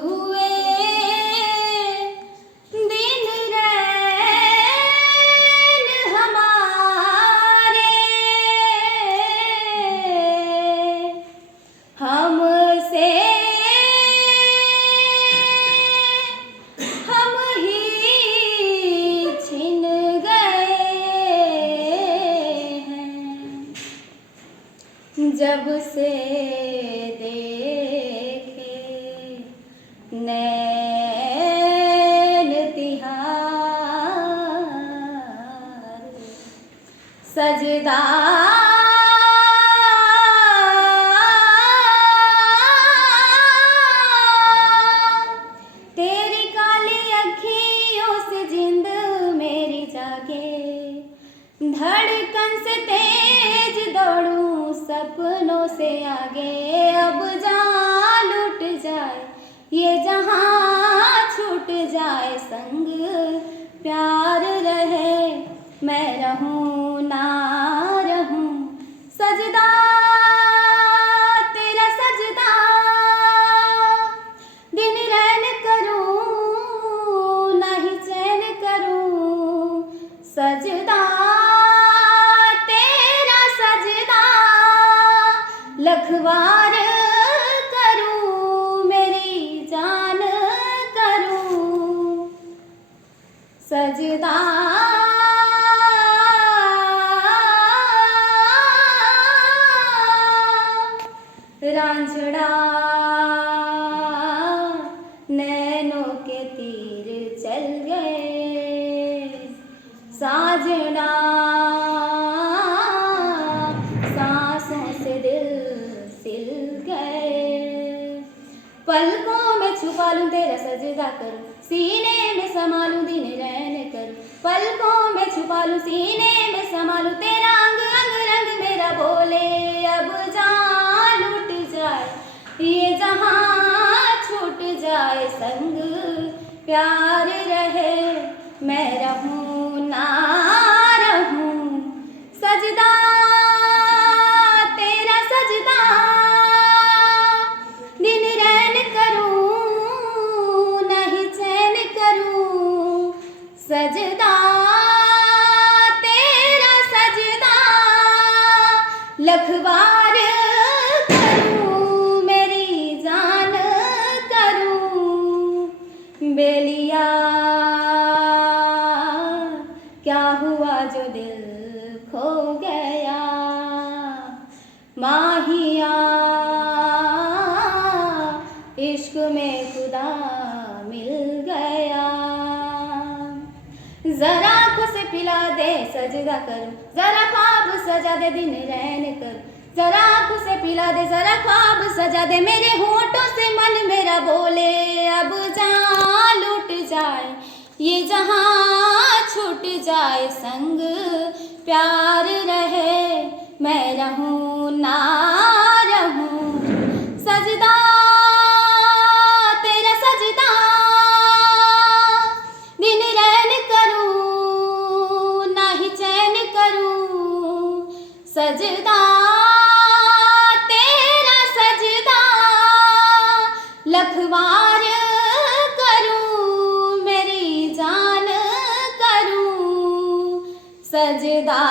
हुए दिन रैन हमारे, हमसे हम ही छिन गए हैं। जब से देखे नैन तिहार, सजदा तेरी काली अखियों से जिंद मेरी जागे, धड़कन से तेज दौड़ूं सपनों से आगे। अब जान लुट जाए ये जहां, छूट जाए संग प्यार रहे, मैं रहूं ना रहूं सजदा तेरा सजदा, दिन रैन करूं नहीं चैन करूं सजदा तेरा सजदा, लखवार करूं मेरी जान करूं सजदा। रांझड़ा नैनों के तीर चल गए, साजना सांसों से दिल सिल गए। पलकों में छुपा लूं तेरा सजदा करूं, सीने में समा लूं दिन रैन करूं। पलकों में छुपा लूं सीने में समा लूं, तेरा अंग अंग रंग मेरा बोले। अब जान लुट जाए ये जहां, छूट जाए संग प्यार रहे, मैं रहूं ना रहूं सजदा तेरा सजदा, दिन रैन करूं नहीं चैन करूं सजदा तेरा सजदा, लखवार करूं मेरी जान करूं। बेलिया क्या हुआ जो दिल खो गया, माहिया इश्क में खुदा मिल गया। जरा आँखों से पिला दे सजदा करूं, जरा ख्वाब सजा दे दिन रैन करूं। जरा आँखों से पिला दे जरा ख्वाब सजा दे, मेरे होठों से मन मेरा बोले। अब जान लुट जाए ये जहां, छूट जाए संग प्यार रहे, मैं रहूं ना रहूं सजदा तेरा सजदा, दिन रैन करूं नहीं चैन करूं सजदा तेरा सजदा, लखवार करूं मेरी जान करूं सजदा।